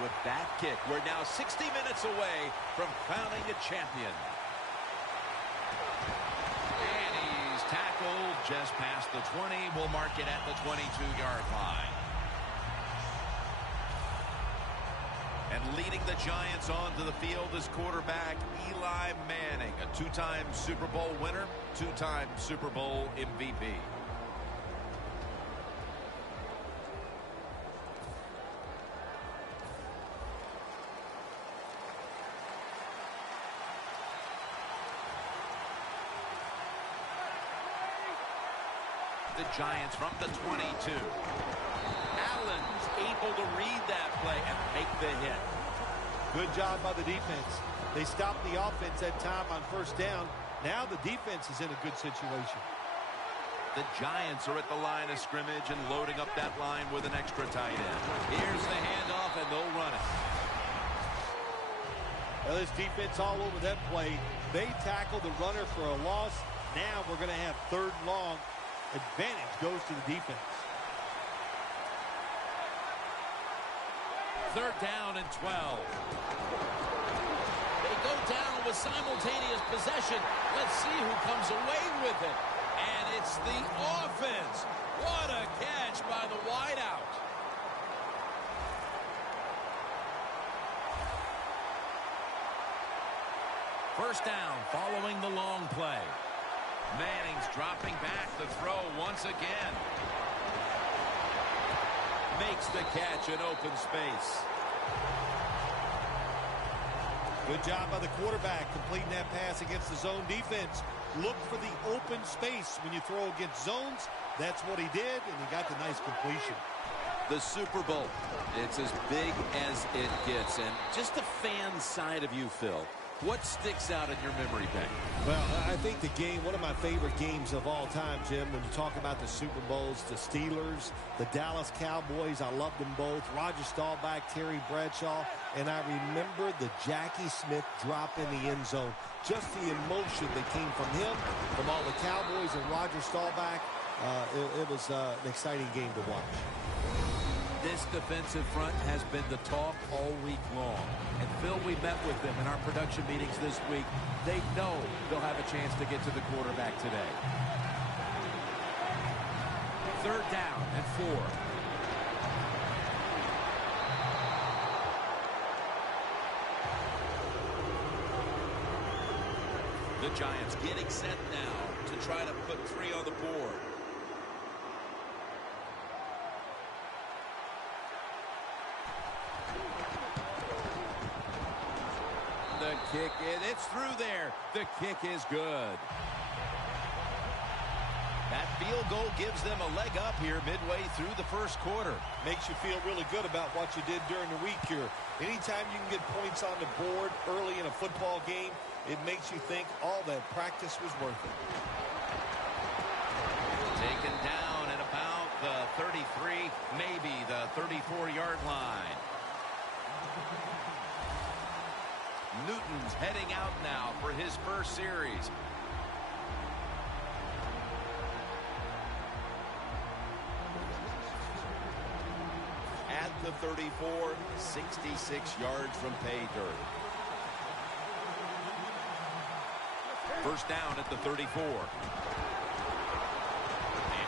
with that kick. We're now 60 minutes away from crowning a champion. And he's tackled just past the 20. We'll mark it at the 22-yard line. And leading the Giants onto the field is quarterback Eli Manning, a two-time Super Bowl winner, two-time Super Bowl MVP. The Giants from the 22. Allen's able to read that play and make the hit. Good job by the defense. They stopped the offense that time on first down. Now the defense is in a good situation. The Giants are at the line of scrimmage and loading up that line with an extra tight end. Here's the handoff, and they'll run it. Well, this defense all over that play. They tackled the runner for a loss. Now we're going to have third and long. Advantage goes to the defense. Third down and 12. They go down with simultaneous possession. Let's see who comes away with it. And it's the offense. What a catch by the wideout. First down following the long play. Manning's dropping back to throw once again. Makes the catch in open space. Good job by the quarterback completing that pass against the zone defense. Look for the open space when you throw against zones. That's what he did, and he got the nice completion. The Super Bowl. It's as big as it gets. And just the fan side of you, Phil, what sticks out in your memory bank? Well, I think the game, one of my favorite games of all time, Jim, when you talk about the Super Bowls, the Steelers, the Dallas Cowboys, I loved them both. Roger Staubach, Terry Bradshaw, and I remember the Jackie Smith drop in the end zone. Just the emotion that came from him, from all the Cowboys and Roger Staubach. It was an exciting game to watch. This defensive front has been the talk all week long. And Phil, we met with them in our production meetings this week. They know they'll have a chance to get to the quarterback today. Third down and 4. The Giants getting set now to try to put 3 on the board. The kick, it's through there. The kick is good. That field goal gives them a leg up here midway through the first quarter. Makes you feel really good about what you did during the week here. Anytime you can get points on the board early in a football game, it makes you think all that practice was worth it. Taken down at about the 33, maybe the 34-yard line. Newton's heading out now for his first series. At the 34, 66 yards from pay dirt. First down at the 34. And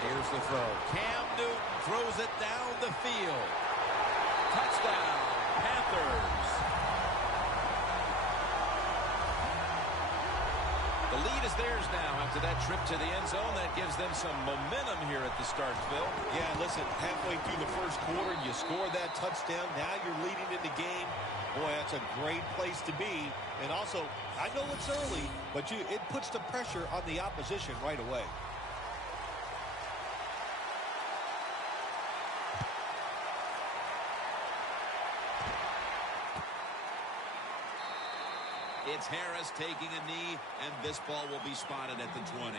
here's the throw. Cam Newton throws it down the field. Touchdown, Panthers. The lead is theirs now after that trip to the end zone. That gives them some momentum here at the start, Phil. Yeah, listen, halfway through the first quarter, you score that touchdown. Now you're leading in the game. Boy, that's a great place to be. And also, I know it's early, but it puts the pressure on the opposition right away. It's Harris taking a knee, and this ball will be spotted at the 20.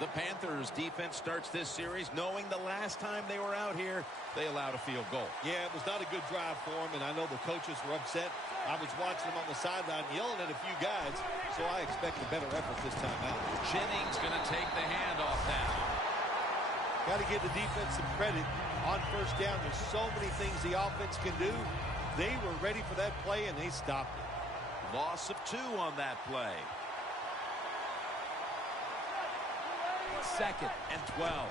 The Panthers defense starts this series knowing the last time they were out here, they allowed a field goal. Yeah, it was not a good drive for them, and I know the coaches were upset. I was watching them on the sideline yelling at a few guys, so I expect a better effort this time out. Jennings going to take the handoff now. Got to give the defense some credit. on first down. There's so many things the offense can do. They were ready for that play, and they stopped it. Loss of 2 on that play. 2nd and 12.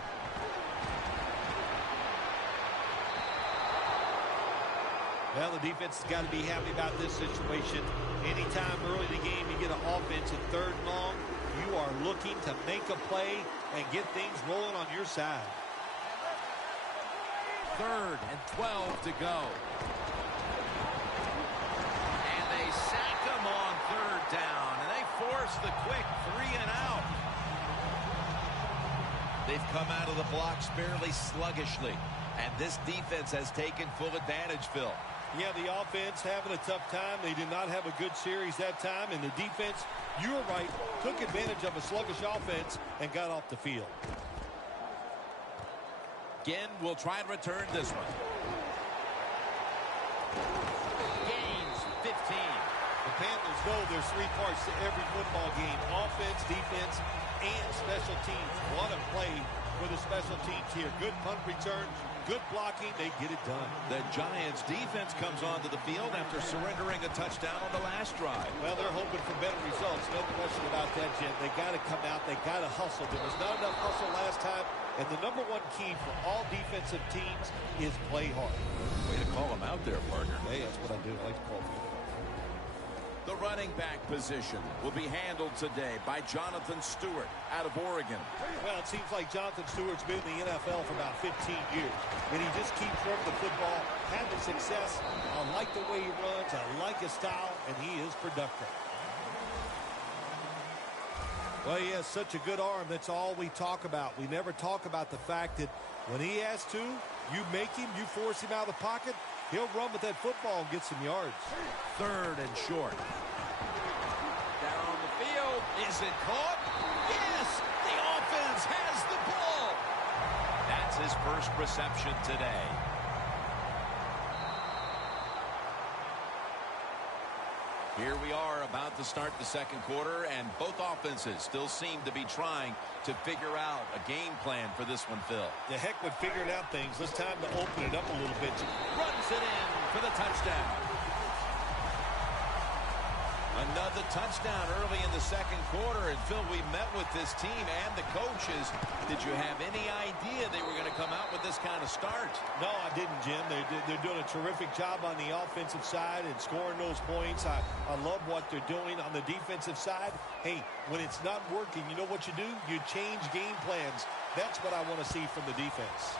Well, the defense has got to be happy about this situation. Anytime early in the game you get an offense at 3rd and long, you are looking to make a play and get things rolling on your side. 3rd and 12 to go. And they sack him on 3rd down, and they force the quick 3 and out. They've come out of the blocks fairly sluggishly, and this defense has taken full advantage, Phil. Yeah, the offense having a tough time. They did not have a good series that time, and the defense, you were right, took advantage of a sluggish offense and got off the field. Again, we'll try and return this one. Gains 15. The Panthers know there's 3 parts to every football game: offense, defense, and special teams. What a play for the special teams here. Good punt return, good blocking. They get it done. The Giants defense comes onto the field after surrendering a touchdown on the last drive. Well, they're hoping for better results. No question about that, Jim. They got to come out. They got to hustle. There was not enough hustle last time. And the number 1 key for all defensive teams is play hard. Way to call him out there, partner. Hey, that's what I do. I like to call people. The running back position will be handled today by Jonathan Stewart out of Oregon. Well, it seems like Jonathan Stewart's been in the NFL for about 15 years. And he just keeps running the football, having success. I like the way he runs. I like his style, and he is productive. Well, he has such a good arm. That's all we talk about. We never talk about the fact that when he has to, you make him, you force him out of the pocket, he'll run with that football and get some yards. 3rd and short. Down the field. Is it caught? Yes! The offense has the ball. That's his first reception today. Here we are about to start the 2nd quarter, and both offenses still seem to be trying to figure out a game plan for this one, Phil. The heck with figuring out things. It's time to open it up a little bit. Runs it in for the touchdown. Another touchdown early in the 2nd quarter. And, Phil, we met with this team and the coaches. Did you have any idea they were going to come out with this kind of start? No, I didn't, Jim. They're doing a terrific job on the offensive side and scoring those points. I love what they're doing on the defensive side. Hey, when it's not working, you know what you do? You change game plans. That's what I want to see from the defense.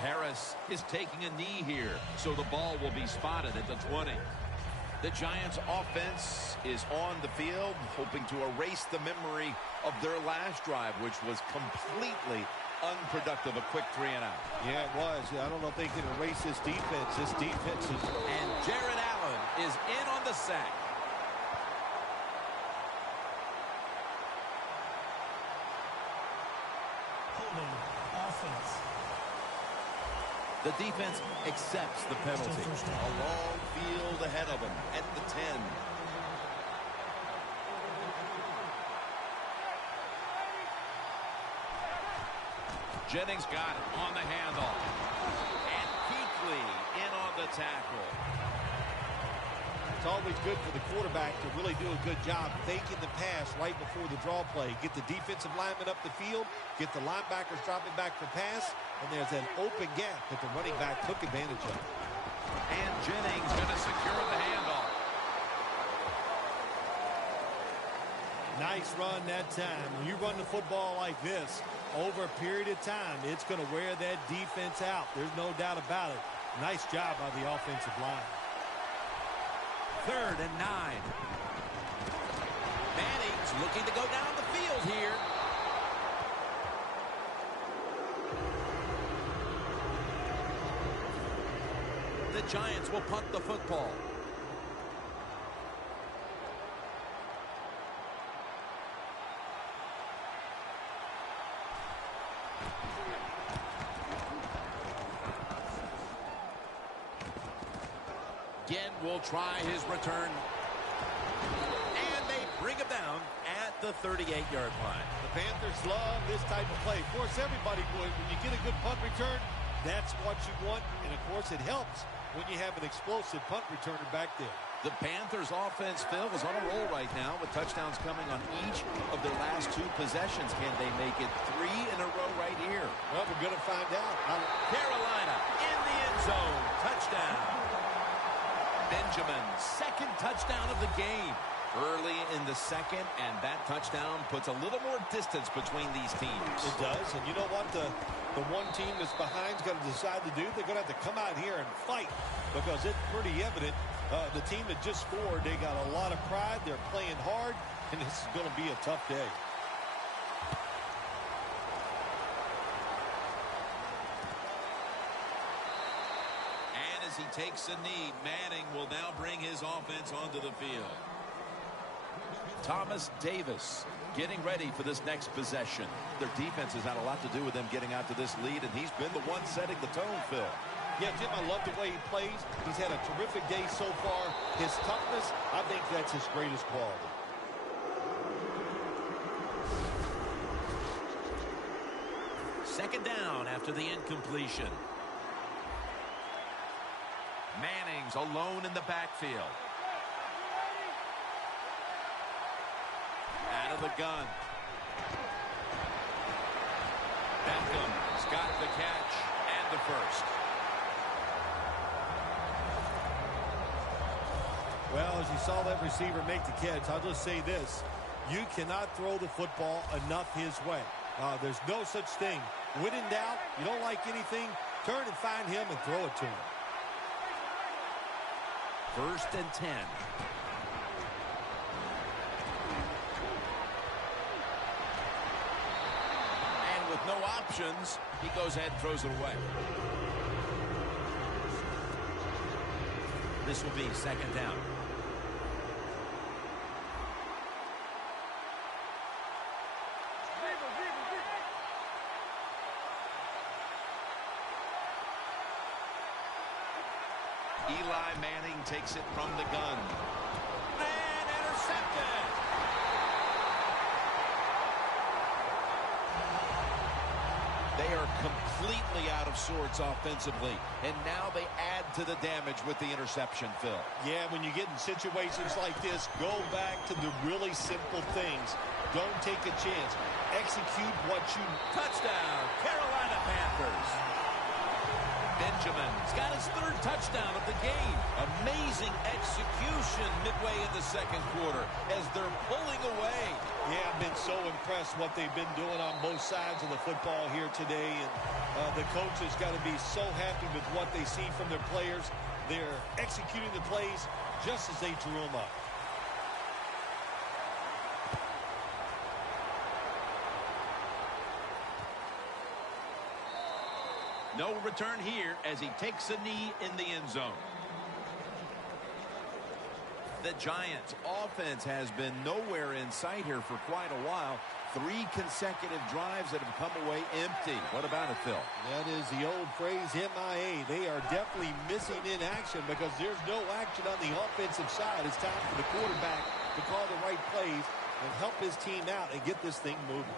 Harris is taking a knee here, so the ball will be spotted at the 20. The Giants offense is on the field, hoping to erase the memory of their last drive, which was completely unproductive, a quick 3 and out. Yeah, it was. I don't know if they can erase this defense. This defense is... And Jared Allen is in on the sack. Holding offense. The defense accepts the penalty. A long field ahead of them at the 10. Jennings got it on the handoff. And Kuechly in on the tackle. It's always good for the quarterback to really do a good job faking the pass right before the draw play. Get the defensive lineman up the field, get the linebackers dropping back for pass, and there's an open gap that the running back took advantage of. And Jennings going to secure the handoff. Nice run that time. When you run the football like this, over a period of time, it's going to wear that defense out. There's no doubt about it. Nice job by the offensive line. 3rd and 9. Manning's looking to go down the field here. The Giants will punt the football. Again, will try his return. And they bring him down at the 38-yard line. The Panthers love this type of play. Of course, everybody would. When you get a good punt return, that's what you want. And, of course, it helps when you have an explosive punt returner back there. The Panthers offense, Phil, is on a roll right now with touchdowns coming on each of their last 2 possessions. Can they make it 3 in a row right here? Well, we're going to find out. Carolina in the end zone. Touchdown. Benjamin, second touchdown of the game. Early in the second, and that touchdown puts a little more distance between these teams. It does, and you know what? The one team that's behind is going to decide to do. They're going to have to come out here and fight because it's pretty evident. The team that just scored, they got a lot of pride. They're playing hard, and this is going to be a tough day. And as he takes a knee, Manning will now bring his offense onto the field. Thomas Davis getting ready for this next possession. Their defense has had a lot to do with them getting out to this lead, and he's been the one setting the tone, Phil. Yeah, Jim, I love the way he plays. He's had a terrific day so far. His toughness, I think that's his greatest quality. Second down after the incompletion. Manning's alone in the backfield. Out of the gun. Beckham's got the catch and the first. Well, as you saw that receiver make the catch, I'll just say this. You cannot throw the football enough his way. There's no such thing. When in doubt, you don't like anything, turn and find him and throw it to him. 1st and 10. And with no options, he goes ahead and throws it away. This will be 2nd down. Eli Manning takes it from the gun. And intercepted. They are completely out of sorts offensively. And now they add to the damage with the interception, Phil. Yeah, when you get in situations like this, go back to the really simple things. Don't take a chance. Execute what you... Touchdown, Carolina Panthers. Benjamin's got his 3rd touchdown of the game. Amazing execution midway in the 2nd quarter as they're pulling away. Yeah, I've been so impressed what they've been doing on both sides of the football here today. And the coach has got to be so happy with what they see from their players. They're executing the plays just as they drew them up. No return here as he takes a knee in the end zone. The Giants' offense has been nowhere in sight here for quite a while. 3 consecutive drives that have come away empty. What about it, Phil? That is the old phrase, MIA. They are definitely missing in action because there's no action on the offensive side. It's time for the quarterback to call the right plays and help his team out and get this thing moving.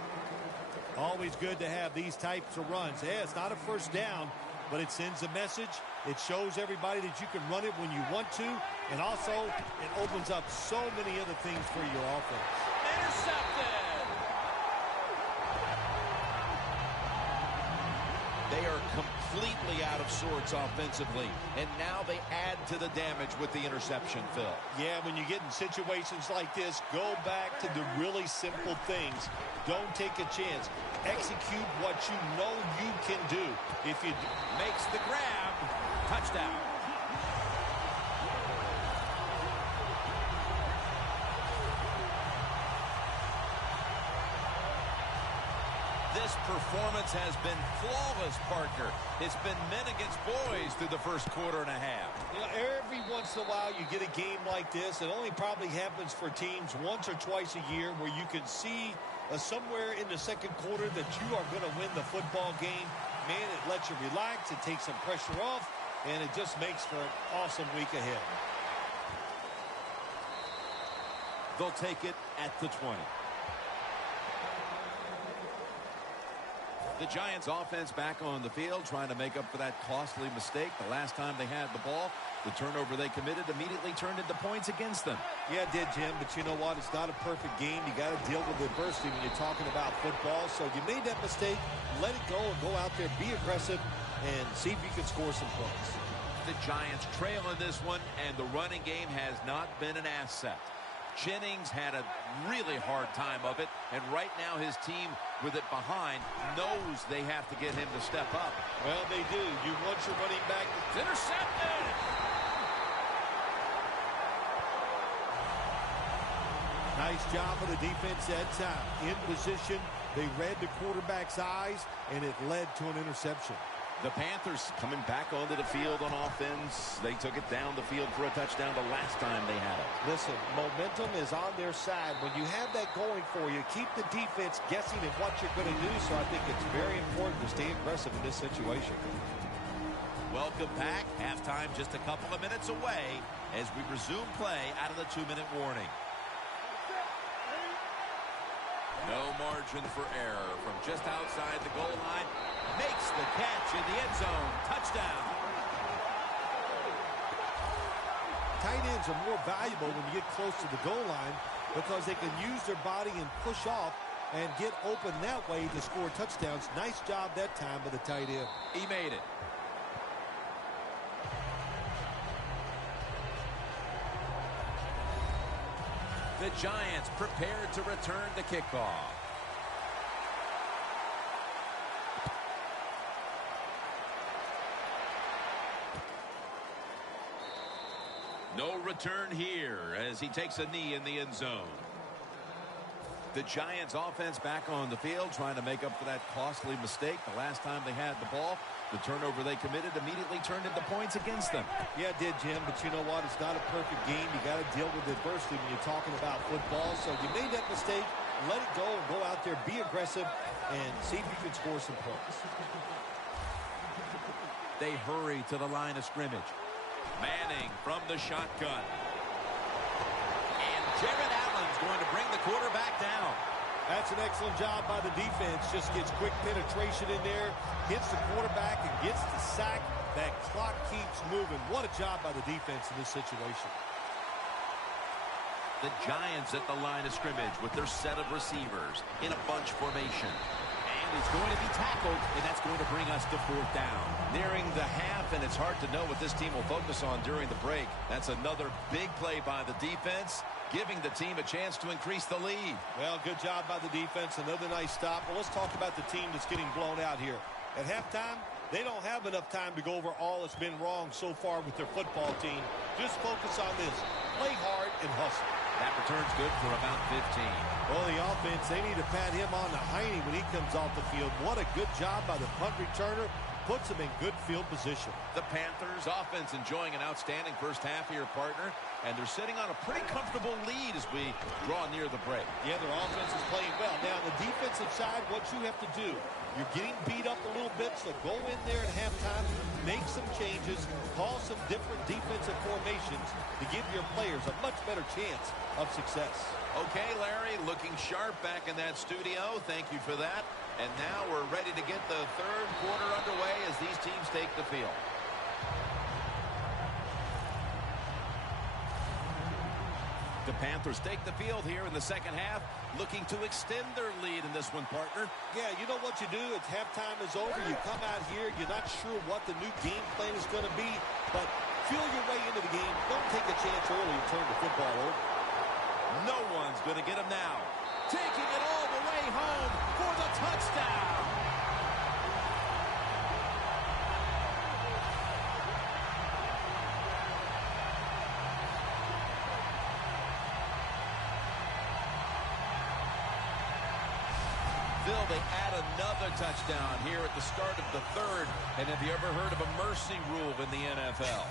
Always good to have these types of runs. Yeah, it's not a first down, but it sends a message. It shows everybody that you can run it when you want to, and also it opens up so many other things for your offense. Intercepted! They are completely out of sorts offensively, and now they add to the damage with the interception, Phil. Yeah, when you get in situations like this, go back to the really simple things. Don't take a chance. Execute what you know you can do. If you makes the grab, touchdown. This performance has been flawless, Parker. It's been men against boys through the first quarter and a half. You know, every once in a while you get a game like this. It only probably happens for teams once or twice a year where you can see somewhere in the 2nd quarter that you are going to win the football game. Man, it lets you relax. It takes some pressure off, and it just makes for an awesome week ahead. They'll take it at the 20. The Giants offense back on the field trying to make up for that costly mistake. The last time they had the ball, the turnover they committed immediately turned into points against them. Yeah, it did, Jim, but you know what? It's not a perfect game. You got to deal with adversity when you're talking about football. So you made that mistake, let it go and go out there, be aggressive, and see if you can score some points. The Giants trail in this one, and the running game has not been an asset. Jennings had a really hard time of it, and right now his team with it behind knows they have to get him to step up. Well, they do. You want your running back. It's intercepted! Nice job of the defense that time. In position, they read the quarterback's eyes, and it led to an interception. The Panthers coming back onto the field on offense. They took it down the field for a touchdown the last time they had it. Listen, momentum is on their side. When you have that going for you, keep the defense guessing at what you're going to do. So I think it's very important to stay aggressive in this situation. Welcome back. Halftime just a couple of minutes away as we resume play out of the 2-minute warning. No margin for error from just outside the goal line. Makes the catch in the end zone. Touchdown. Tight ends are more valuable when you get close to the goal line because they can use their body and push off and get open that way to score touchdowns. Nice job that time by the tight end. He made it. The Giants prepared to return the kickoff. No return here as he takes a knee in the end zone. The Giants offense back on the field trying to make up for that costly mistake. The last time they had the ball, the turnover they committed immediately turned into points against them. Yeah, it did, Jim, but you know what? It's not a perfect game. You got to deal with adversity when you're talking about football. So you made that mistake, let it go and go out there, be aggressive, and see if you can score some points. They hurry to the line of scrimmage. Manning from the shotgun. And Jared Allen's going to bring the quarterback down. That's an excellent job by the defense. Just gets quick penetration in there, hits the quarterback, and gets the sack. That clock keeps moving. What a job by the defense in this situation. The Giants at the line of scrimmage with their set of receivers in a bunch formation. He's going to be tackled, and that's going to bring us to fourth down. Nearing the half, and it's hard to know what this team will focus on during the break. That's another big play by the defense, giving the team a chance to increase the lead. Well, good job by the defense. Another nice stop. Well, let's talk about the team that's getting blown out here. At halftime, they don't have enough time to go over all that's been wrong so far with their football team. Just focus on this. Play hard and hustle. That return's good for about 15. Well, the offense, they need to pat him on the hiney when he comes off the field. What a good job by the punt returner. Puts him in good field position. The Panthers offense enjoying an outstanding first half here, partner. And they're sitting on a pretty comfortable lead as we draw near the break. Yeah, their offense is playing well. Now, on the defensive side, what you have to do, you're getting beat up a little bit, so go in there at halftime, make some changes, call some different defensive formations to give your players a much better chance of success. Okay, Larry, looking sharp back in that studio. Thank you for that. And now we're ready to get the third quarter underway as these teams take the field. The Panthers take the field here in the second half, looking to extend their lead in this one, partner. Yeah, you know what you do? It's halftime is over. You come out here. You're not sure what the new game plan is going to be, but feel your way into the game. Don't take a chance early and turn the football over. No one's going to get him now. Taking it all the way home for the touchdown. Phil, they add another touchdown here at the start of the third. And have you ever heard of a mercy rule in the NFL?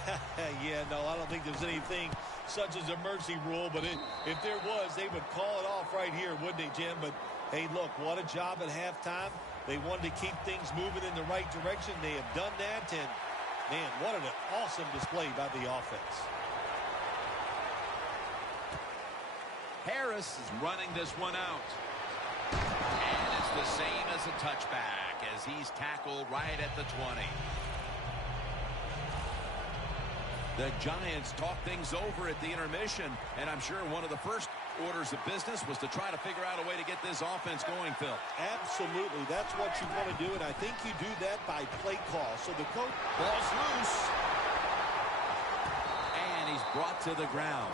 Yeah, no, I don't think there's anything such as a mercy rule, but if there was, they would call it off right here, wouldn't they, Jim? But, hey, look, what a job at halftime. They wanted to keep things moving in the right direction. They have done that, and, man, what an awesome display by the offense. Harris is running this one out. And it's the same as a touchback as he's tackled right at the 20. The Giants talk things over at the intermission, and I'm sure one of the first orders of business was to try to figure out a way to get this offense going, Phil. Absolutely. That's what you want to do, and I think you do that by play call. So the coach, ball's loose. And he's brought to the ground.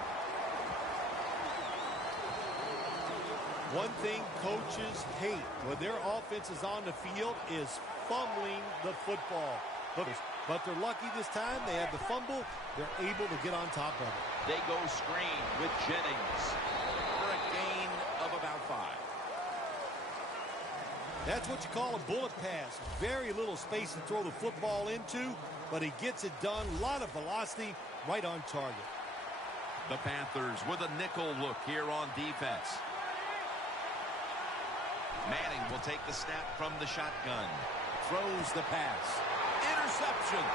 One thing coaches hate when their offense is on the field is fumbling the football. But they're lucky this time. They have the fumble. They're able to get on top of it. They go screen with Jennings for a gain of about 5. That's what you call a bullet pass. Very little space to throw the football into, but he gets it done. A lot of velocity, right on target. The Panthers with a nickel look here on defense. Manning will take the snap from the shotgun. Throws the pass. Interception.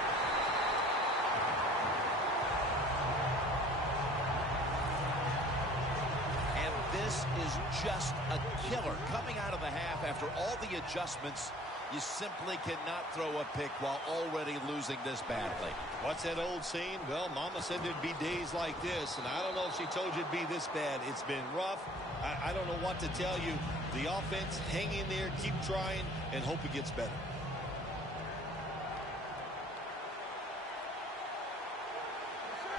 And this is just a killer. Coming out of the half after all the adjustments, you simply cannot throw a pick while already losing this badly. What's that old saying? Well, Mama said there'd be days like this, and I don't know if she told you it'd be this bad. It's been rough. I don't know what to tell you. The offense, hang in there, keep trying, and hope it gets better.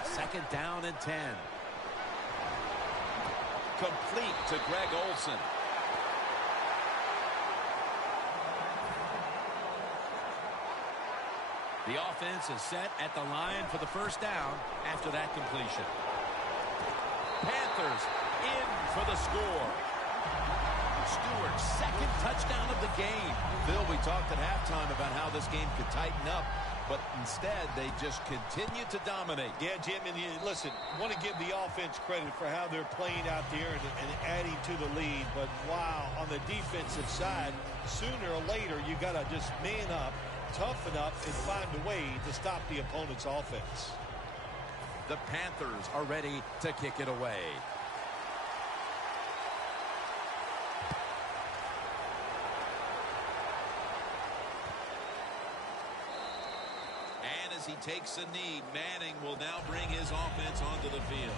Second down and 10. Complete to Greg Olsen. The offense is set at the line for the first down after that completion. Panthers in for the score. Stewart's second touchdown of the game. Phil, we talked at halftime about how this game could tighten up, but instead they just continue to dominate. Yeah, Jim, and listen, want to give the offense credit for how they're playing out there and adding to the lead, but wow, on the defensive side, sooner or later you got to just man up, toughen up, and find a way to stop the opponent's offense. The Panthers are ready to kick it away. And as he takes a knee, Manning will now bring his offense onto the field.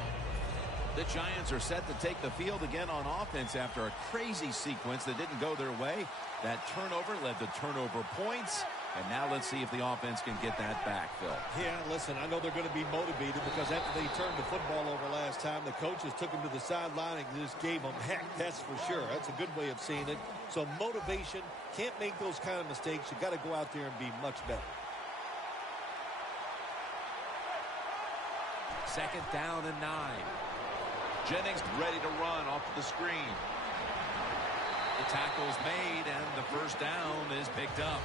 The Giants are set to take the field again on offense after a crazy sequence that didn't go their way. That turnover led to turnover points. And now let's see if the offense can get that back, Phil. Yeah, listen, I know they're going to be motivated because after they turned the football over last time, the coaches took them to the sideline and just gave them heck, that's for sure. That's a good way of seeing it. So motivation, can't make those kind of mistakes. You got to go out there and be much better. Second down and 9. Jennings ready to run off the screen. The tackle's made and the first down is picked up.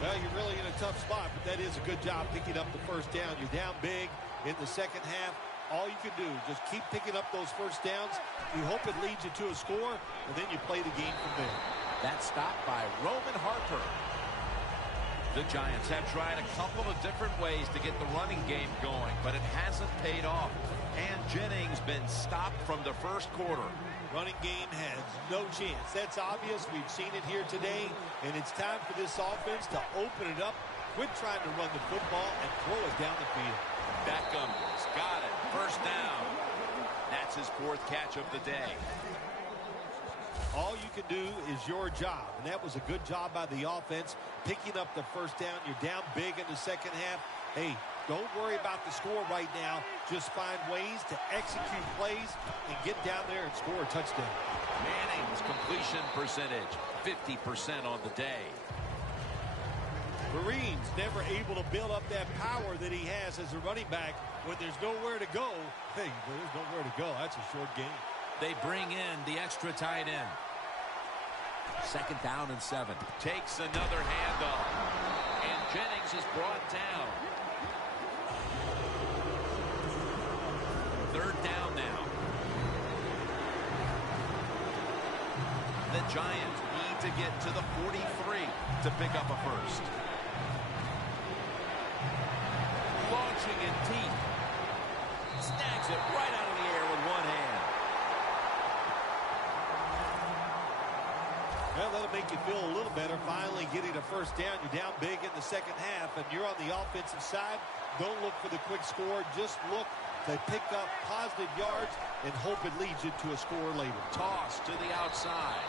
Well, you're really in a tough spot, but that is a good job picking up the first down. You're down big in the second half. All you can do is just keep picking up those first downs. You hope it leads you to a score, and then you play the game from there. That stop by Roman Harper. The Giants have tried a couple of different ways to get the running game going, but it hasn't paid off. And Jennings been stopped from the first quarter. Running game has no chance. That's obvious. We've seen it here today, and it's time for this offense to open it up, quit trying to run the football, and throw it down the field. Beckham's got it. First down. That's his 4th catch of the day. All you can do is your job, and that was a good job by the offense, picking up the first down. You're down big in the second half. Hey, don't worry about the score right now. Just find ways to execute plays and get down there and score a touchdown. Manning's completion percentage, 50% on the day. Marines never able to build up that power that he has as a running back. When there's nowhere to go, hey, there's nowhere to go. That's a short game. They bring in the extra tight end. Second down and 7. Takes another handoff. And Jennings is brought down. Third down now. The Giants need to get to the 43 to pick up a first. Launching it deep. Snags it right out of the air with one hand. Well, that'll make you feel a little better. Finally getting a first down. You're down big in the second half, and you're on the offensive side. Don't look for the quick score. Just look to pick up positive yards and hope it leads you to a score later. Toss to the outside.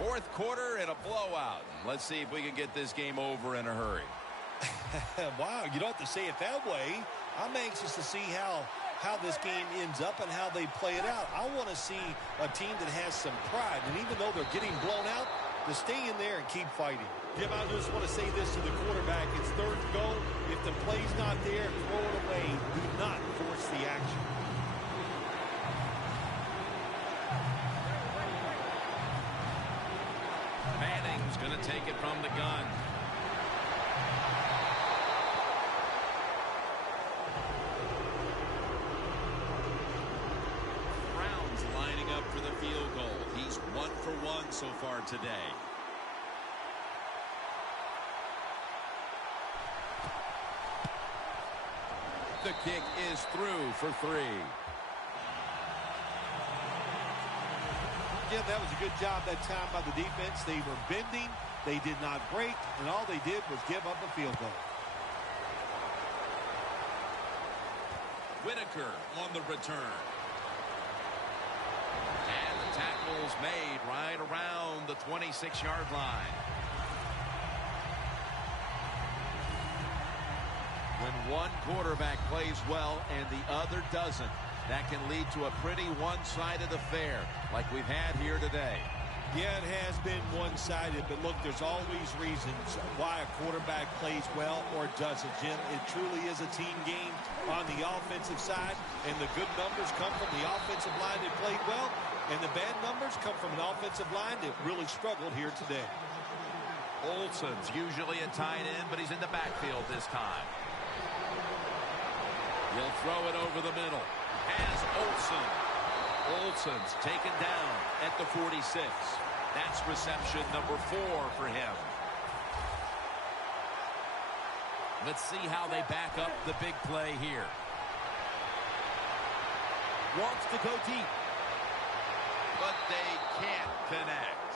Fourth quarter and a blowout. Let's see if we can get this game over in a hurry. Wow, you don't have to say it that way. I'm anxious to see how this game ends up and how they play it out. I want to see a team that has some pride, and even though they're getting blown out, to stay in there and keep fighting. Jim, I just want to say this to the quarterback. It's third and goal. If the play's not there, throw it away. Do not force the action. Manning's going to take it from the gun. Brown's lining up for the field goal. He's 1 for 1 so far today. The kick is through for 3. Jim, that was a good job that time by the defense. They were bending. They did not break, and all they did was give up a field goal. Whitaker on the return. And the tackle's made right around the 26-yard line. When one quarterback plays well and the other doesn't, that can lead to a pretty one-sided affair like we've had here today. Yeah, it has been one-sided, but look, there's always reasons why a quarterback plays well or doesn't, Jim. It truly is a team game on the offensive side, and the good numbers come from the offensive line that played well, and the bad numbers come from an offensive line that really struggled here today. Olsen's usually a tight end, but he's in the backfield this time. He'll throw it over the middle. Has Olsen. Olsen's taken down at the 46. That's reception number 4 for him. Let's see how they back up the big play here. Wants to go deep. But they can't connect.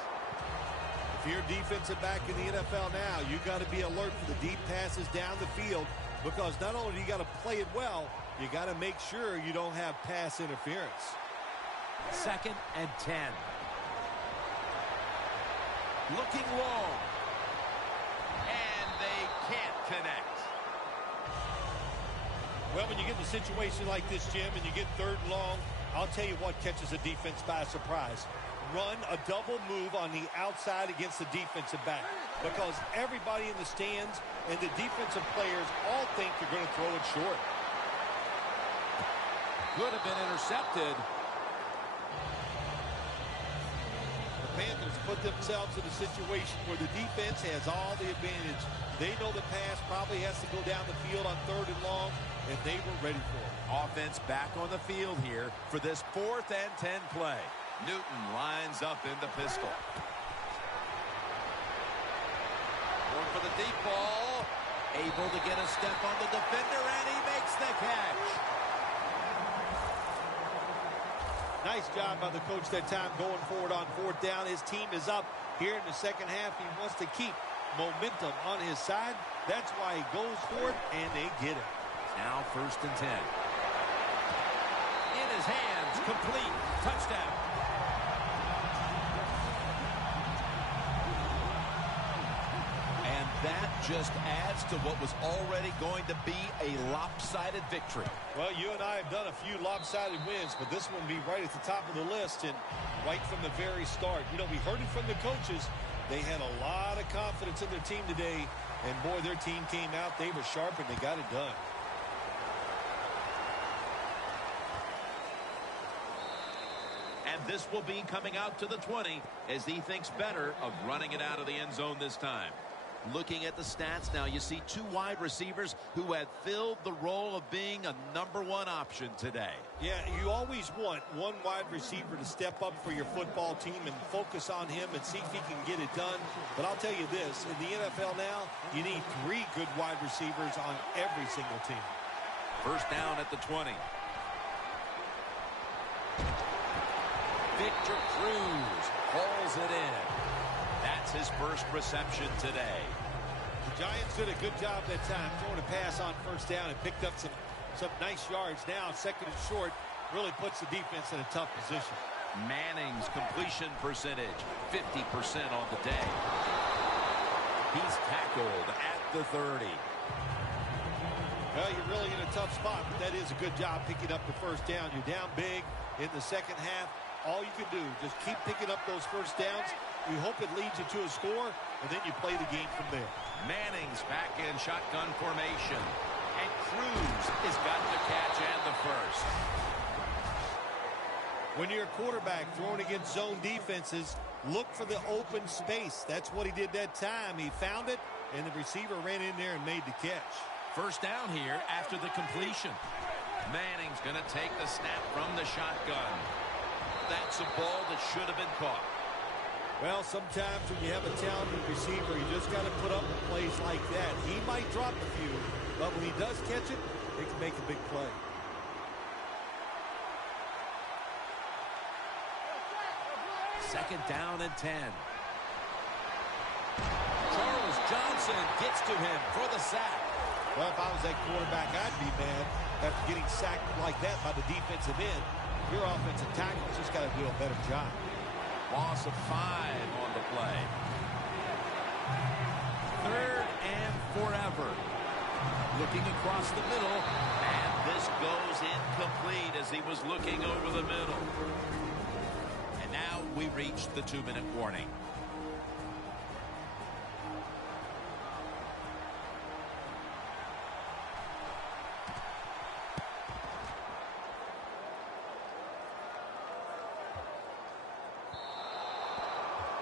If you're a defensive back in the NFL now, you got to be alert for the deep passes down the field, because not only do you got to play it well, you got to make sure you don't have pass interference. 2nd and 10. Looking long. And they can't connect. Well, when you get in a situation like this, Jim, and you get 3rd and long, I'll tell you what catches a defense by surprise. Run a double move on the outside against the defensive back, because everybody in the stands and the defensive players all think you're going to throw it short. Could have been intercepted. The Panthers put themselves in a situation where the defense has all the advantage. They know the pass probably has to go down the field on 3rd and long, and they were ready for it. Offense back on the field here for this 4th and 10 play. Newton lines up in the pistol. Going for the deep ball. Able to get a step on the defender, and he makes the catch. Nice job by the coach that time going forward on 4th down. His team is up here in the second half. He wants to keep momentum on his side. That's why he goes for it, and they get it. Now 1st and 10. In his hands, complete, touchdown. And that just adds to what was already going to be a lopsided victory. Well, you and I have done a few lopsided wins, but this one will be right at the top of the list, and right from the very start. You know, we heard it from the coaches. They had a lot of confidence in their team today, and boy, their team came out. They were sharp, and they got it done. And this will be coming out to the 20 as he thinks better of running it out of the end zone this time. Looking at the stats now, you see two wide receivers who had filled the role of being a #1 option today. Yeah, you always want one wide receiver to step up for your football team and focus on him and see if he can get it done. But I'll tell you this, in the NFL now, you need 3 good wide receivers on every single team. First down at the 20. Victor Cruz hauls it in. That's his first reception today. The Giants did a good job that time throwing a pass on first down and picked up some nice yards. Now, second and short, really puts the defense in a tough position. Manning's completion percentage, 50% on the day. He's tackled at the 30. Well, you're really in a tough spot, but that is a good job picking up the first down. You're down big in the second half. All you can do, just keep picking up those first downs. You hope it leads you to a score, and then you play the game from there. Manning's back in shotgun formation. And Cruz has got the catch and the first. When you're a quarterback throwing against zone defenses, look for the open space. That's what he did that time. He found it, and the receiver ran in there and made the catch. First down here after the completion. Manning's going to take the snap from the shotgun. That's a ball that should have been caught. Well, sometimes when you have a talented receiver, you just got to put up with plays like that. He might drop a few, but when he does catch it, he can make a big play. Second down and 10. Charles Johnson gets to him for the sack. Well, if I was that quarterback, I'd be mad after getting sacked like that by the defensive end. Your offensive tackle's just got to do a better job. Loss of 5 on the play. Third and forever. Looking across the middle, and this goes incomplete as he was looking over the middle. And now we reach the 2-minute warning.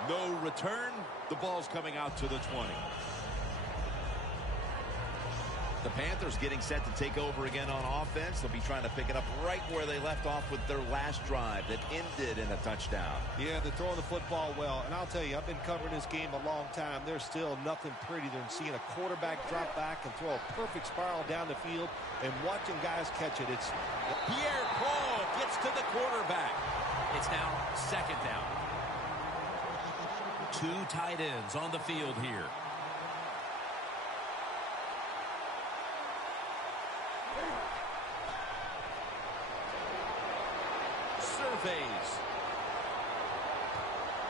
No return. The ball's coming out to the 20. The Panthers getting set to take over again on offense. They'll be trying to pick it up right where they left off with their last drive that ended in a touchdown. Yeah, they're throwing the football well. And I'll tell you, I've been covering this game a long time. There's still nothing prettier than seeing a quarterback drop back and throw a perfect spiral down the field and watching guys catch it. It's Pierre-Paul gets to the quarterback. It's now second down. 2 tight ends on the field here. Surveys.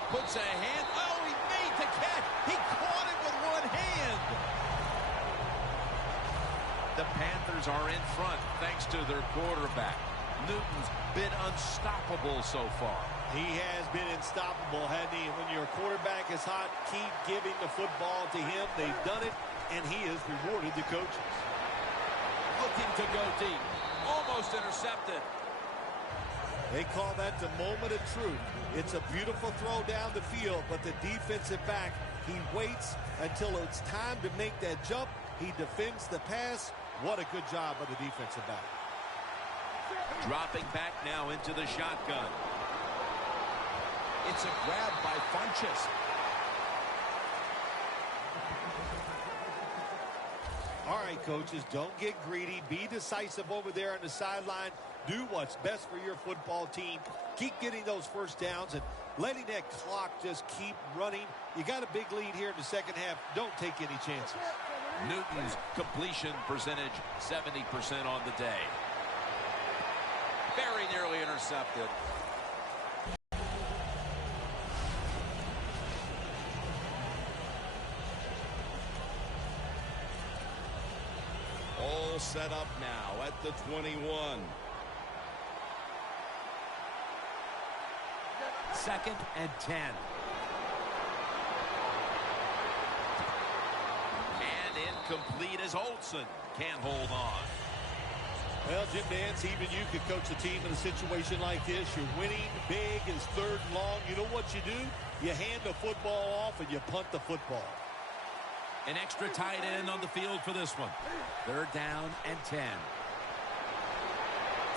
Puts a hand. Oh, he made the catch. He caught it with one hand. The Panthers are in front thanks to their quarterback. Newton's been unstoppable so far. He has been unstoppable, hasn't he? When your quarterback is hot, keep giving the football to him. They've done it, and he has rewarded the coaches. Looking to go deep. Almost intercepted. They call that the moment of truth. It's a beautiful throw down the field, but the defensive back, he waits until it's time to make that jump. He defends the pass. What a good job by the defensive back. Dropping back now into the shotgun. It's a grab by Funchess. All right, coaches, don't get greedy. Be decisive over there on the sideline. Do what's best for your football team. Keep getting those first downs and letting that clock just keep running. You got a big lead here in the second half. Don't take any chances. Newton's completion percentage, 70% on the day. Very nearly intercepted. All set up now at the 21. Second and 10. And incomplete as Olsen can't hold on. Well, Jim Nantz, even you could coach a team in a situation like this. You're winning big, it's third and long. You know what you do? You hand the football off and you punt the football. An extra tight end on the field for this one. 3rd down and 10.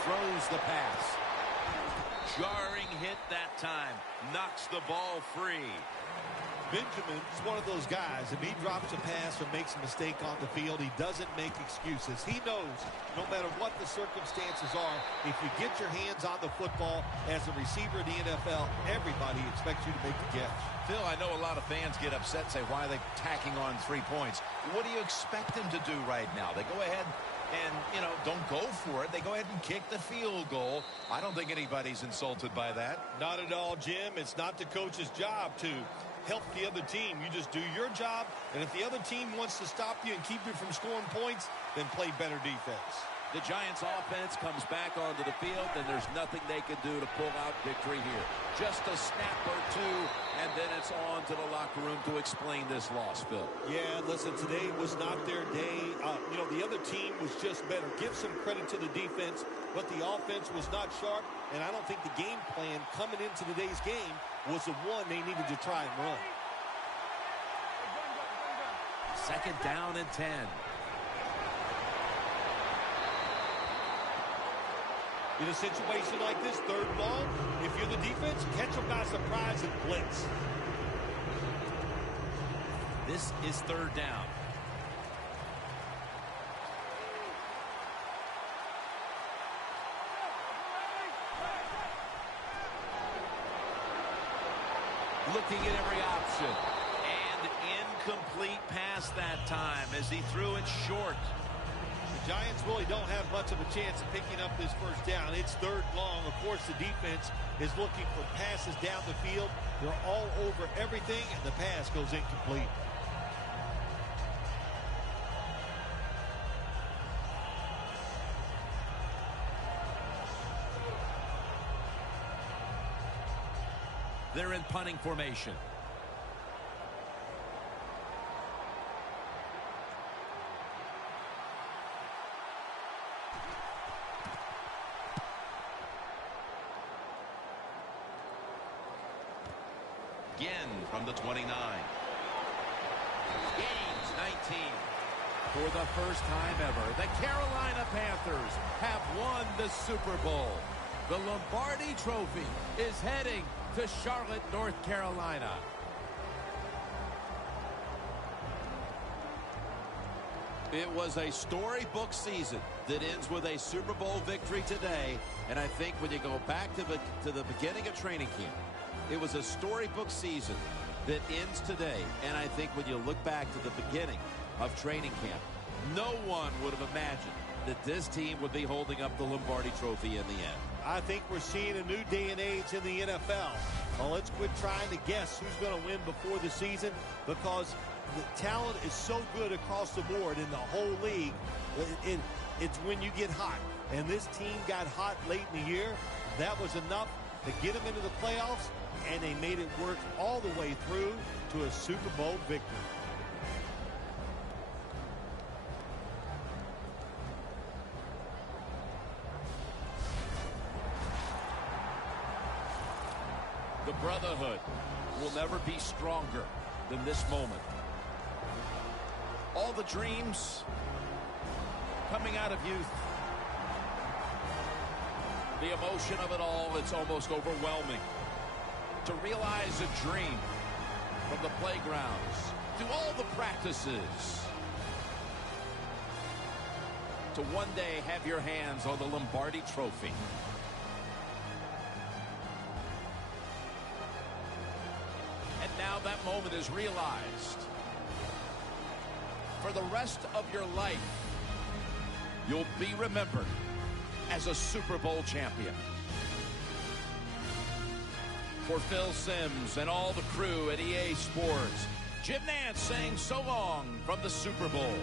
Throws the pass. Jarring hit that time. Knocks the ball free. Benjamin's one of those guys. If he drops a pass or makes a mistake on the field, he doesn't make excuses. He knows no matter what the circumstances are, if you get your hands on the football as a receiver in the NFL, everybody expects you to make the catch. Phil, I know a lot of fans get upset, say, why are they tacking on 3 points? What do you expect them to do right now? They go ahead and, don't go for it. They go ahead and kick the field goal. I don't think anybody's insulted by that. Not at all, Jim. It's not the coach's job to help the other team. You just do your job, and if the other team wants to stop you and keep you from scoring points, then play better defense. The Giants offense comes back onto the field, and there's nothing they can do to pull out victory here. Just a snap or two, and then it's on to the locker room to explain this loss, Phil. Yeah, listen, today was not their day. The other team was just better. Give some credit to the defense, but the offense was not sharp, and I don't think the game plan coming into today's game was the one they needed to try and run. 2nd down and 10. In a situation like this, 3rd long, if you're the defense, catch them by surprise and blitz. This is 3rd down. Looking at every option. And incomplete pass that time as he threw it short. The Giants really don't have much of a chance of picking up this 1st down. It's 3rd long. Of course, the defense is looking for passes down the field. They're all over everything, and the pass goes incomplete. They're in punting formation. Again from the 29. Gains 19. For the first time ever, the Carolina Panthers have won the Super Bowl. The Lombardi Trophy is heading to Charlotte, North Carolina. It was a storybook season that ends with a Super Bowl victory today. And I think when you go back to the beginning of training camp, it was a storybook season that ends today. And I think when you look back to the beginning of training camp, no one would have imagined that this team would be holding up the Lombardi Trophy in the end. I think we're seeing a new day and age in the NFL. Well, let's quit trying to guess who's going to win before the season, because the talent is so good across the board in the whole league. It's when you get hot. And this team got hot late in the year. That was enough to get them into the playoffs, and they made it work all the way through to a Super Bowl victory. The brotherhood will never be stronger than this moment. All the dreams coming out of youth. The emotion of it all, it's almost overwhelming. To realize a dream from the playgrounds to all the practices. To one day have your hands on the Lombardi Trophy. And now that moment is realized. For the rest of your life, you'll be remembered as a Super Bowl champion. For Phil Simms and all the crew at EA Sports, Jim Nantz saying so long from the Super Bowl.